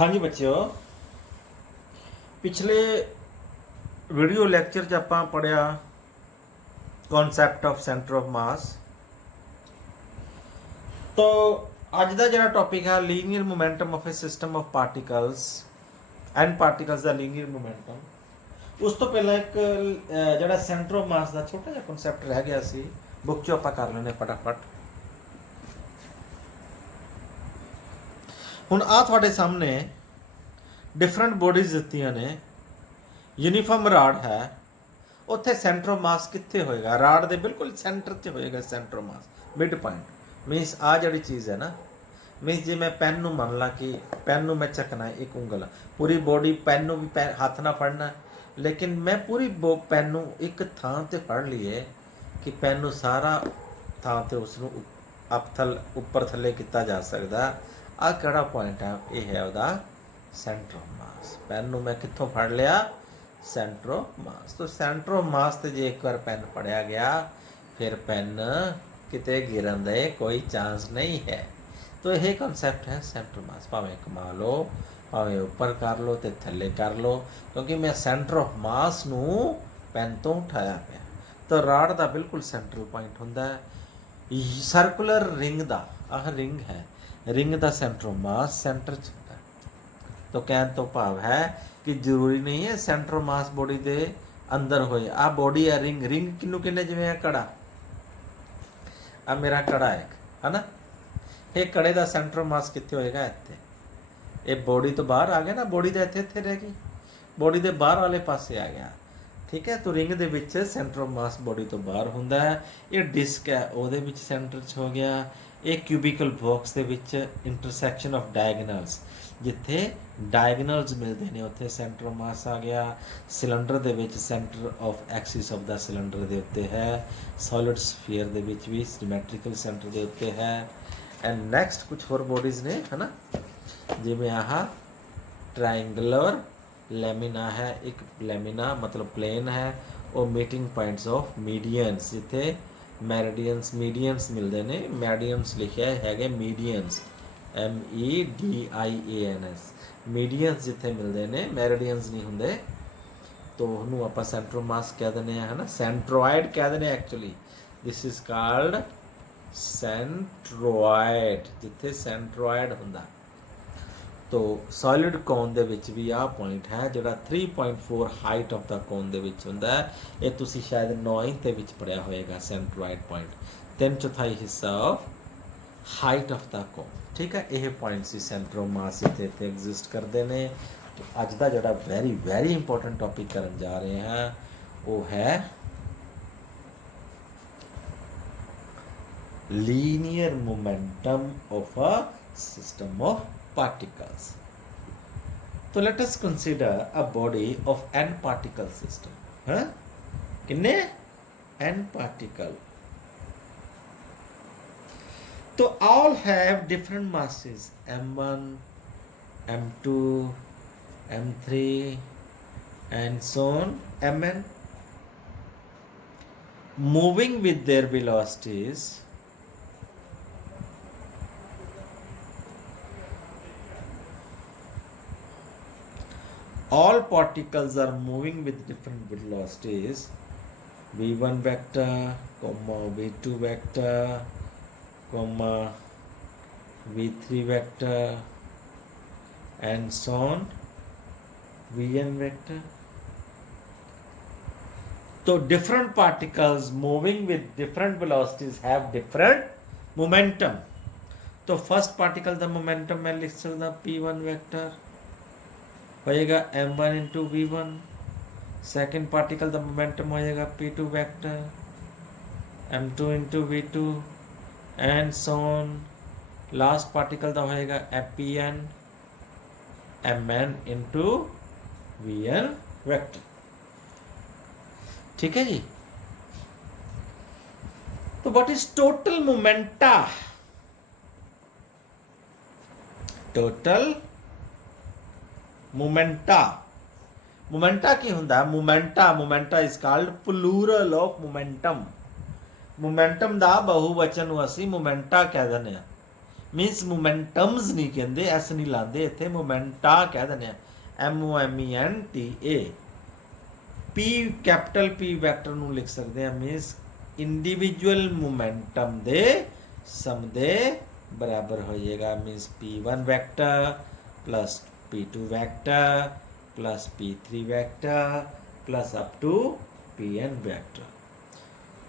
हाँ जी बच्चों, पिछले वीडियो ਲੈਕਚਰ 'ਚ ਆਪਾਂ ਪੜਿਆ concept of centre of mass. ਤੋ ਅੱਜ ਦਾ ਜਿਹੜਾ ਟੌਪਿਕ ਹੈ linear momentum of a system of particles and particles ਦਾ ਲੀਨੀਅਰ ਮੋਮੈਂਟਮ। ਉਸ ਤੋਂ ਪਹਿਲਾਂ ਇੱਕ ਜਿਹੜਾ ਸੈਂਟਰ ਆਫ ਮਾਸ ਦਾ ਛੋਟਾ ਜਿਹਾ ਕਨਸੈਪਟ ਰਹਿ ਗਿਆ ਸੀ, ਬੁੱਕ 'ਚੋਂ ਆਪਾਂ ਕਰ ਲੈਂਦੇ ਫਟਾਫਟ। ਹੁਣ ਆ ਤੁਹਾਡੇ ਸਾਹਮਣੇ डिफरेंट बॉडीज दित्तियां ने, यूनीफॉर्म राड है, उत्थे सेंटर ऑफ मास कित्थे होएगा? राड दे बिल्कुल सेंटर च होएगा centre of mass, mid point. Means आ जिहड़ी चीज़ है ना, मीनस जे मैं पेन नूं मान ला कि पेन नूं मैं चकना है एक उंगल, पूरी बॉडी पेन नूं भी हाथ ना फड़ना, लेकिन मैं पूरी पेन नूं एक थां ते फड़ लईए कि पेन नूं सारा थां ते उसनूं अप थल उपर थले किया जा सकदा। आ किहड़ा पॉइंट है? यह है उहदा सेंटर ऑफ मास। पेन नूं मैं कित्थों फड़ लिया? Centre of mass. तो सेंटर ऑफ मास ते जे एक बार पेन फड़िया गया फिर पेन किते गिरन दे कोई चांस नहीं है। तो यह कॉन्सैप्ट है सेंटर मास। भावें कमा लो, भावें उपर कर लो ते थले कर लो, क्योंकि मैं सेंटर ऑफ मास नूं पेन तो उठाया पिया। तो राड दा बिल्कुल सेंट्रल पॉइंट हुंदा है। सर्कुलर रिंग दा, आह रिंग है, रिंग दा सेंटर ऑफ मास सेंटर च। तो कहन तो भाव है कि जरूरी नहीं है सेंटर ऑफ मास बॉडी के अंदर होए। आ बॉडी है रिंग, रिंग किनू कहने? जिवें आ कड़ा, आ मेरा कड़ा है ना, ये कड़े का सेंटर ऑफ मास कित्थे होएगा? इत्थे। ये बॉडी तो बाहर आ गया ना, बॉडी तो इत्थे इत्थे रह गई, बॉडी के बाहर वाले पासे आ गया, ठीक है। तो रिंग दे विच सेंटर ऑफ मास बॉडी तो बाहर हुंदा है। ये डिस्क है ਉਹਦੇ ਵਿੱਚ सेंटर च हो गया। ਇਹ क्यूबिकल बॉक्स ਦੇ ਵਿੱਚ इंटरसैक्शन ऑफ डायगनल्स, जिथे डायगनल्स मिलते हैं उत्थे सेंटर ऑफ मास आ गया। सिलेंडर दे विच centre of axis of the cylinder दे उत्ते है। सॉलिड स्फीयर दे विच भी सिमैट्रिकल सेंटर दे उत्ते है। एंड नैक्सट कुछ होर बॉडीज़ ने, है ना, जिवें आह ट्रायंगुलर लैमिना है, एक लैमिना मतलब प्लेन है, वो मीटिंग पॉइंट्स ऑफ मीडियंस, जिथे मैरिडियंस मीडियंस मिलते हैं। मैरिडियंस लिखा है मीडियंस, MEDIANS, मीडियंस जिथे मिलते हैं, मैरिडियंस नहीं होंगे। तो उन्होंने आप सेंटर ऑफ मास कह दें, है ना, सेंट्रोइड कह दें। Actually this is called centroid, जिथे सेंट्रोइड होंदा। तो सॉलिड कोन दे विच भी आ पॉइंट है जिहड़ा 3.4 हाइट ऑफ द कोन दे विच हुंदा है। ये तुसी शायद 9 इंच दे विच पढ़िया होएगा सेंट्रोइड पॉइंट, 3/4 हिस्सा of height of the cone, ठीक है। यह point C centre of mass इत्थे इत्थे एग्जिस्ट करते हैं। तो अज का जिहड़ा वेरी वेरी इंपॉर्टेंट टॉपिक करन जा रहे हैं वो है linear momentum of a system of particles. So let us consider a body of n particle system. Huh? कितने? n particle. So all have different masses, m1, m2, m3 and so on, mn, moving with their velocities all particles are moving with different velocities, v1 vector comma v2 vector comma v3 vector and so on vn vector. So different particles moving with different velocities have different momentum. तो first particle का momentum मैं लिख सकता p1 vector होएगा m1 into v1। Second particle का momentum होएगा p2 vector m2 into v2 and so on. Last particle का होएगा pn mn into vn vector, ठीक है जी। तो what is total momenta? Total momenta, momenta की हुंदा? Momenta, momenta is called plural of momentum. Momentum दा बहुवचन नूं असीं मोमेंटा कह दिंदे आ। मीनस मोमेंटम्स नहीं कहते, एस नहीं लाते इतने, मोमेंटा कह दें, MOMENTA। P capital P vector ਨੂੰ लिख सकते हैं, मीनस इंडिविजुअल मोमेंटम दे सम दे बराबर हो जाएगा, means P1 vector plus P2 vector plus P3 vector plus up to Pn vector.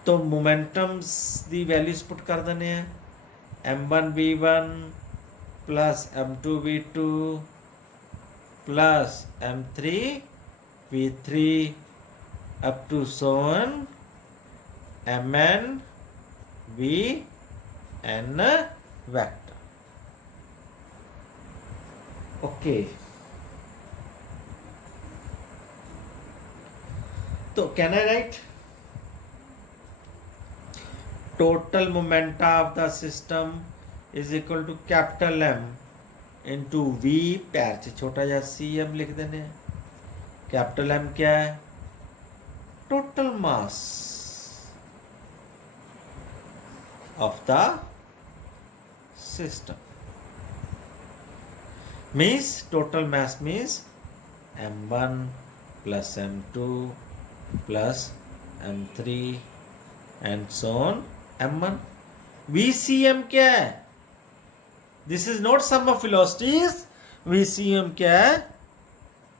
तो मोमेंटम्स की वैल्यूज पुट कर देने हैं, M1V1 plus M2V2 plus M3V3 up to so on Mn Vn vector। Okay, तो can I write total momenta of the system is equal to capital M into V, पैर से छोटा जा CM लिख देने। कैपिटल M क्या है? Total mass of the system, means total mass means M1 plus M2 plus M3 and so on M1। VCM क्या है? This is not sum of velocities. VCM क्या है?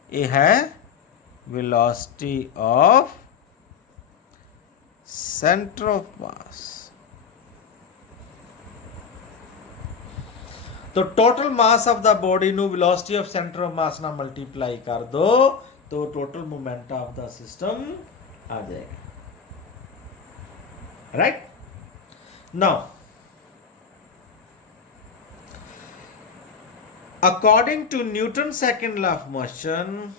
ये है velocity of centre of mass. तो total mass of the body नु velocity of centre of mass ना multiply कर दो तो total moment of the system आ जाएगा, right. Now according to Newton second law of motion,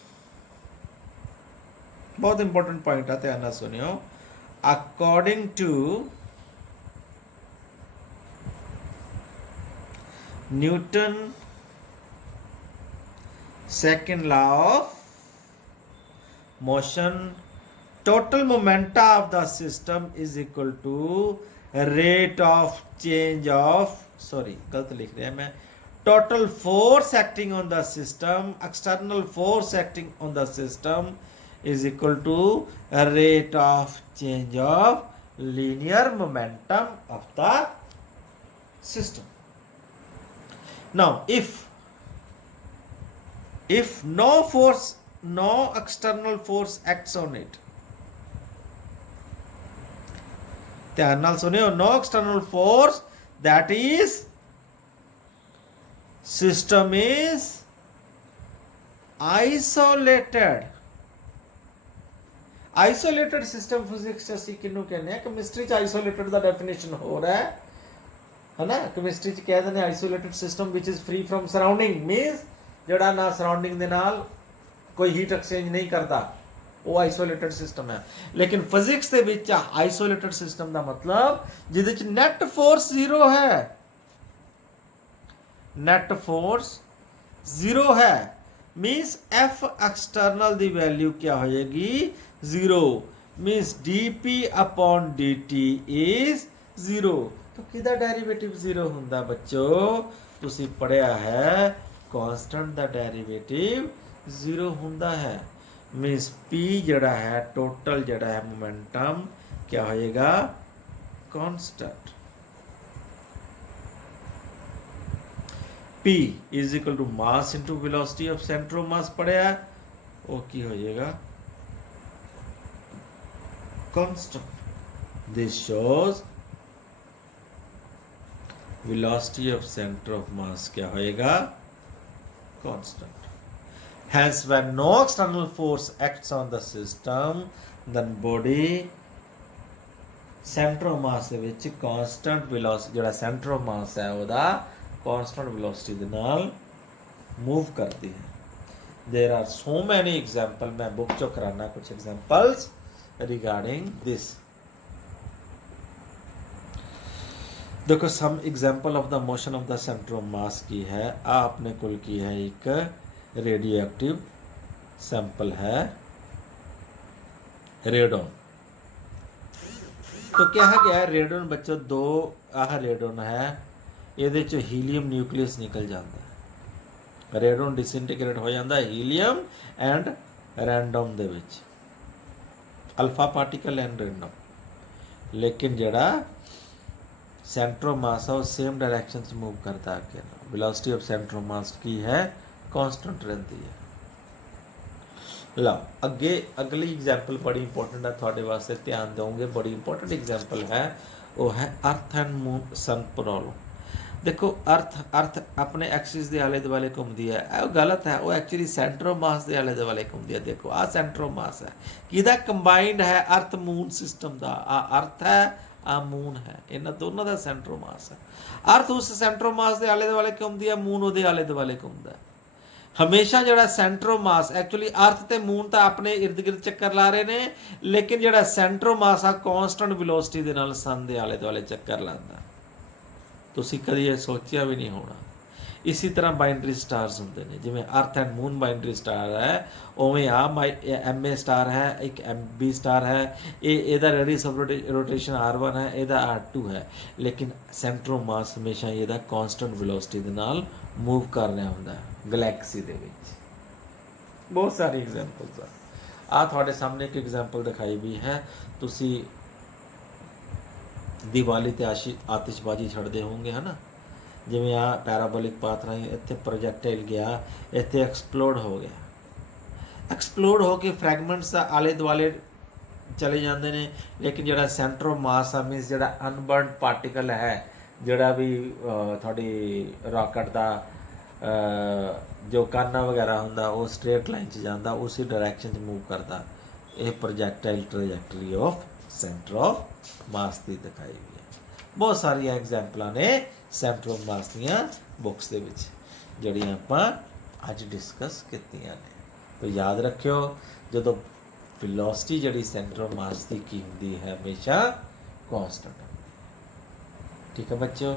बहुत इंपॉर्टेंट पॉइंट है, ध्यान से सुनियो। According to Newton second law of motion, total momenta of the system is equal to rate of change of, sorry गलत लिख रहा मैं, total force acting on the system, external force acting on the system is equal to a rate of change of linear momentum of the system. Now if no force, no external force acts on it, ध्यान नाल सुनियो, no external force, that is system is isolated। isolated system physics ਅਸੀਂ ਕਿਹਨੂੰ ਕਹਿੰਦੇ ਆ? Chemistry ਚ isolated ਦਾ definition ਹੋ ਰਿਹਾ ਹੈ ਨਾ। ਕੈਮਿਸਟਰੀ ਚ ਕਹਿ ਦਿੰਦੇ isolated system which is free from surrounding, means ਜਿਹੜਾ ਨਾ ਸਰਾਊਂਡਿੰਗ ਦੇ ਨਾਲ ਕੋਈ ਹੀਟ ਐਕਸਚੇਂਜ ਨਹੀਂ ਕਰਦਾ, ਉਹ ਆਈਸੋਲੇਟਡ ਸਿਸਟਮ ਹੈ। ਲੇਕਿਨ ਫਿਜ਼ਿਕਸ ਦੇ ਵਿੱਚ ਆਈਸੋਲੇਟਡ ਸਿਸਟਮ ਦਾ ਮਤਲਬ ਜਿਹਦੇ ਚ ਨੈਟ ਫੋਰਸ ਜ਼ੀਰੋ ਹੈ, ਨੈਟ ਫੋਰਸ ਜ਼ੀਰੋ ਹੈ, मीन्स एफ एक्सटर्नल दी वैल्यू क्या हो जाएगी? Zero, means dp upon dt is zero. तो किदा डेरिवेटिव जीरो हुंदा बच्चों? तुसी पढ़िया है कांस्टेंट दा डेरिवेटिव जीरो हुंदा है, मीन्स p जड़ा है टोटल जड़ा है मोमेंटम क्या होएगा? Constant. P is equal to mass into velocity of centre of mass पढ़िया, वो की हो जाएगा? Constant. This shows velocity of centre of mass क्या होएगा? Constant. Hence when no external force acts on the system, then body center of mass ਦੇ ਵਿੱਚ constant velocity ਜਿਹੜਾ center of mass है ਉਹਦਾ constant velocity ਦੇ ਨਾਲ मूव करती है। There are so many examples, मैं बुक चो कराना कुछ examples regarding this। देखो some example of the motion of the center of mass की है, आपने कुल की है एक रेडियो एक्टिव सैंपल है रेडोन। तो क्या है गया रेडोन बच्चों? दो आह रेडोन है, ਇਹਦੇ ਚ ਹੀਲੀਅਮ ਨਿਊਕਲੀਅਸ ਨਿਕਲ ਜਾਂਦਾ, ਰੇਡੋਨ ਡਿਸਇੰਟੀਗ੍ਰੇਟ ਹੋ ਜਾਂਦਾ ਹੀਲੀਅਮ ਐਂਡ ਰੈਂਡਮ ਦੇ ਵਿੱਚ, ਅਲਫਾ ਪਾਰਟੀਕਲ ਐਂਡ ਰੈਂਡਮ। ਲੇਕਿਨ ਜਿਹੜਾ सेंट्रो मास है वो सेम डायरेक्शन से मूव करता है, वेलोसिटी ऑफ सेंट्रो मास की है कांस्टेंट रहती है। लो अगे अगली एग्जाम्पल बड़ी इंपॉर्टेंट है थोड़े वास्ते, ध्यान दोगे, बड़ी इंपॉर्टेंट एग्जाम्पल है, वो है earth and moon sun problem. देखो अर्थ अपने एक्सिस के आले दुआले घूमती है, वो गलत है, वो एक्चुअली सेंट्रो मास के आले दुआले घूमती है। देखो आ सेंट्रो मास है किदा कंबाइंड है अर्थ मून सिस्टम का, आ अर्थ है आ मून है, इन्होंने दोनों का सेंट्रो मास है। अर्थ उस सेंट्रो मास के आले दुआले घूमती है, मून वो आले दुआले घूमता है। हमेशा जो सेंट्रो मास एक्चुअली अर्थ तो मून तो अपने इर्द गिर्द चक्कर ला रहे हैं, लेकिन जो सेंट्रो मास आ कॉन्सटेंट वेलोसिटी के नाल सन के आले दुआले चक्कर लाता। तुसीं कभी ये सोचा भी नहीं होना। इसी तरह बाइनरी स्टार्स होंगे ने, जिमें अर्थ एंड मून बाइनरी स्टार है, उवें आ एम ए स्टार है, एक एम बी स्टार है, ਇਹਦਾ रेडियस ऑफ रोटेशन R1 है, ਇਹਦਾ R2 है, लेकिन सेंट्रो मास हमेशा ਇਹਦਾ कांस्टेंट वेलोसिटी ਦੇ ਨਾਲ मूव कर रहा ਹੁੰਦਾ गैलेक्सी ਦੇ ਵਿੱਚ। बहुत सारी एग्जांपल्स आ ਤੁਹਾਡੇ सामने एक एग्जांपल दिखाई भी है। ਤੁਸੀਂ ਦੀਵਾਲੀ ਤੇ आतिशबाजी ਛੱਡਦੇ ਹੋਵੋਗੇ, है ना, जिमें आ पैराबोलिक पाथ राही इत्थे प्रोजैक्टाइल गया, इत्थे एक्सप्लोड हो गया, एक्सप्लोड हो के फ्रैगमेंट्स आले दुआले चले जाते हैं, लेकिन जो सेंटर ऑफ मास आ मीनस जो अनबर्नड पार्टिकल है, जोड़ा भी थोड़ी रॉकेट का जो काना वगैरह होंगे वो स्ट्रेट लाइन च जाता, उसी डायरैक्शन च मूव करता। यह projectile trajectory of centre of mass की दिखाई हुई है। बहुत सारिया एग्जाम्पल ने सेंटर ऑफ मास दियाँ बुक्स के जड़ियाँ आपां अज डिस्कस कीतियां ने। तो याद रखियो, जो वेलोसिटी जी सेंटर ऑफ मास की की होंदी है हमेशा कॉन्स्टेंट। ठीक है बच्चों,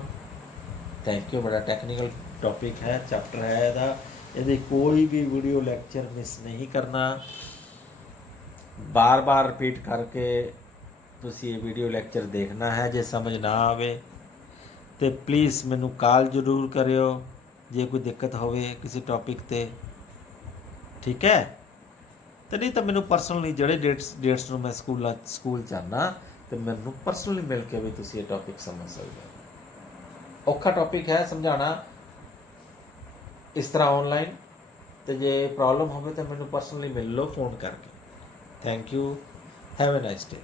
थैंक यू। बड़ा टेक्निकल टॉपिक है, चैप्टर है ਇਹਦਾ, ਇਹਦੀ कोई भी वीडियो लैक्चर मिस नहीं करना, बार बार रिपीट करके तुसी ये वीडियो लैक्चर देखना है। जे समझ ना आवे तो प्लीज़ मैनू कॉल जरूर करियो जे कोई दिक्कत होवे किसी टॉपिक ते, ठीक है। तो नहीं तो मैनू परसनली जोड़े डेट्स मैं स्कूल जाना तो मैनू परसनली मिल के भी तुसी ये टॉपिक समझ सकते हो। औखा टॉपिक है समझाना इस तरह ऑनलाइन, तो जे प्रॉब्लम हो तो मैनू परसनली मिल लो फ़ोन करके। Thank you, have a nice day.